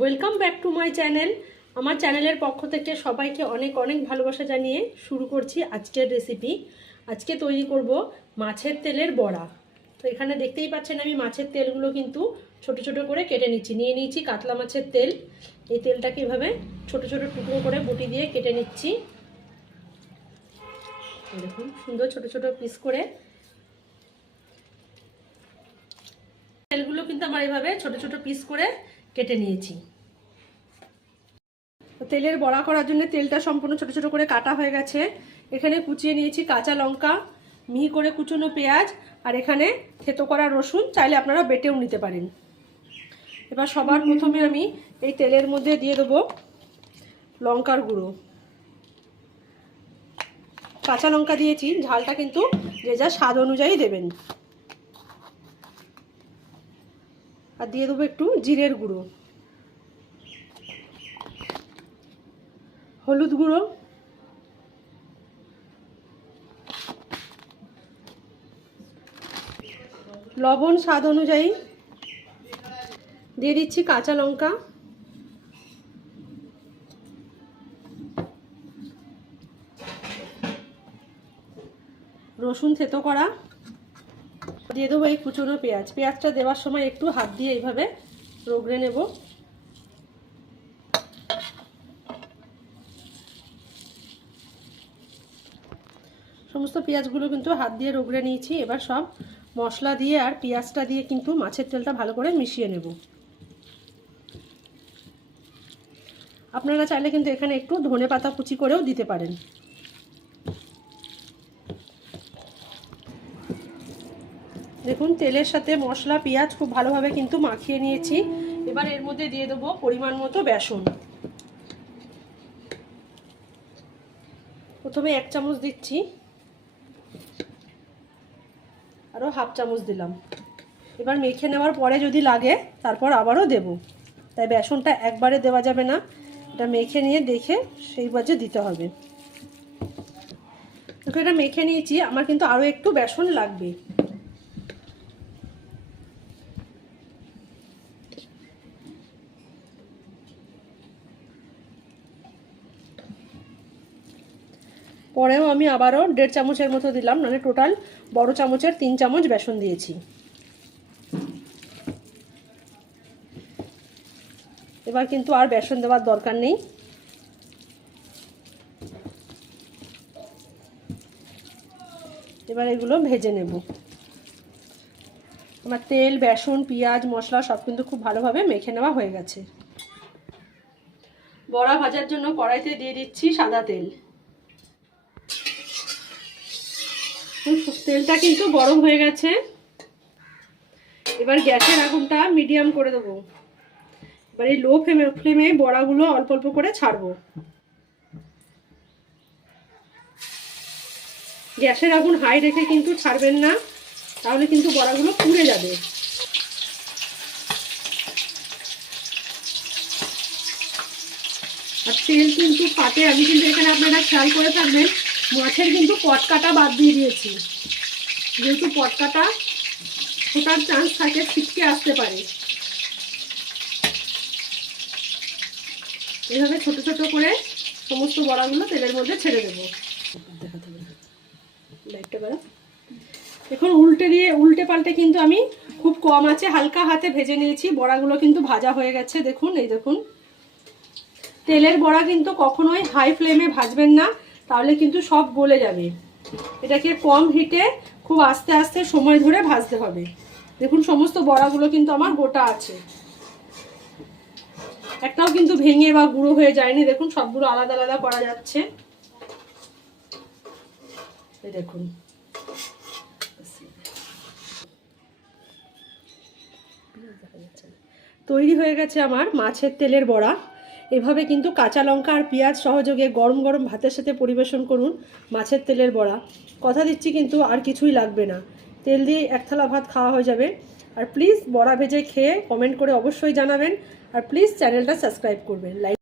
Welcome back to my channel. আমার চ্যানেলের পক্ষ থেকে সবাইকে অনেক অনেক ভালোবাসা জানিয়ে শুরু করছি আজকের রেসিপি। আজকে তৈরি করব মাছের তেলের বড়া। তো এখানে দেখতেই পাচ্ছেন আমি মাছের তেলগুলো কিন্তু ছোট ছোট করে কেটে নিচ্ছি। নিয়ে নিয়েছি কাতলা মাছের তেল। এই তেলটাকে এভাবে ছোট ছোট টুকরো করে বটি দিয়ে কেটে নিচ্ছি। দেখুন সুন্দর ছোট ছোট পিস করে তেলগুলো কিন্তু আমার এভাবে ছোট ছোট পিস করে কেটে নিয়েছি। তেলের বড়া করার জন্য তেলটা সম্পূর্ণ ছোট ছোট করে কাটা হয়ে গেছে। এখানে কুচিয়ে নিয়েছি কাঁচা লঙ্কা, মিহি করে কুচনো পেঁয়াজ, আর এখানে থেতো করা রসুন। চাইলে আপনারা বেটেও নিতে পারেন। এবার সবার প্রথমে আমি এই তেলের মধ্যে দিয়ে দেবো লঙ্কার গুঁড়ো। কাঁচা লঙ্কা দিয়েছি, ঝালটা কিন্তু যে যা স্বাদ অনুযায়ী দেবেন। আর দিয়ে দেবো একটু জিরের গুঁড়ো, হলুদ গুঁড়ো, লবণ স্বাদ অনুযায়ী, দিয়ে দিচ্ছি কাঁচা লঙ্কা, রসুন থেতো করা, দিয়ে দেবো এই কুচনো পেঁয়াজ। পেঁয়াজটা দেওয়ার সময় একটু হাত দিয়ে এইভাবে রগড়ে নেব। সমস্ত পেঁয়াজগুলো কিন্তু হাত দিয়ে রগড়ে নিয়েছি। এবার সব মশলা দিয়ে আর পেঁয়াজটা দিয়ে কিন্তু মাছের তেলটা ভালো করে মিশিয়ে নেব। আপনারা চাইলে কিন্তু এখানে একটু ধনেপাতা কুচি করেও দিতে পারেন। দেখুন তেলের সাথে মশলা পেঁয়াজ খুব ভালোভাবে কিন্তু মাখিয়ে নিয়েছি। এবার এর মধ্যে দিয়ে দেবো পরিমাণ মতো বেসন। প্রথমে 1 চামচ দিচ্ছি, আরও হাফ চামচ দিলাম। এবার মেখে নেওয়ার পরে যদি লাগে তারপর আবারও দেব। তাই বেসনটা একবারে দেওয়া যাবে না, এটা মেখে নিয়ে দেখে সেই বাজে দিতে হবে। দেখো এটা মেখে নিয়েছি, আমার কিন্তু আরও একটু বেসন লাগবে। পরেও আমি আবারও 1.5 চামচের মতো দিলাম, মানে টোটাল বড় চামচের 3 চামচ বেসন দিয়েছি। এবার কিন্তু আর বেসন দেওয়ার দরকার নেই। এবার এগুলো ভেজে নেব। আমার তেল, বেসন, পেঁয়াজ, মশলা সব কিন্তু খুব ভালোভাবে মেখে নেওয়া হয়ে গেছে। বড়া ভাজার জন্য কড়াইতে দিয়ে দিচ্ছি সাদা তেল। তেলটা কিন্তু গরম হয়ে গেছে। এবার গ্যাসের আগুনটা মিডিয়াম করে দেবো। এবার এই লো ফ্লেমে বড়াগুলো অল্প অল্প করে ছাড়বো। গ্যাসের আগুন হাই রেখে কিন্তু ছাড়বেন না, তাহলে কিন্তু বড়াগুলো পুড়ে যাবে। আর তেল কিন্তু পাতে, আমি কিন্তু এখানে আপনারা খেয়াল করে থাকবেন মাছের কিন্তু পটকাটা বাদ দিয়ে দিয়েছি। যেহেতু পটকাটা ফোটার চান্স থাকে, ছিটকে আসতে পারে। এইভাবে ছোট ছোট করে সমস্ত বড়াগুলো তেলের মধ্যে ছেড়ে দেবো। এখন উল্টে পাল্টে কিন্তু আমি খুব কম আছে হালকা হাতে ভেজে নিয়েছি। বড়াগুলো কিন্তু ভাজা হয়ে গেছে। দেখুন, এই দেখুন, তেলের বড়া কিন্তু কখনোই হাই ফ্লেমে ভাজবেন না, তাহলে কিন্তু সব গলে যাবে। এটাকে কম হিটে খুব আস্তে আস্তে সময় ধরে ভাজতে হবে। দেখুন সমস্ত বড়াগুলো কিন্তু আমার গোটা আছে, একটাও কিন্তু ভেঙে বা গুঁড়ো হয়ে যায়নি। দেখুন সবগুলো আলাদা আলাদা করা যাচ্ছে। এই দেখুন, তৈরি হয়ে গেছে আমার মাছের তেলের বড়া। এভাবে কিন্তু কাঁচা লঙ্কা আর পেঁয়াজ সহযোগে গরম গরম ভাতের সাথে পরিবেশন করুন মাছের তেলের বড়া। কথা দিচ্ছি কিন্তু আর কিছুই লাগবে না, তেল দিয়ে 1 থালা ভাত খাওয়া হয়ে যাবে। আর প্লিজ বড়া ভেজে খেয়ে কমেন্ট করে অবশ্যই জানাবেন। আর প্লিজ চ্যানেলটা সাবস্ক্রাইব করবেন, লাইক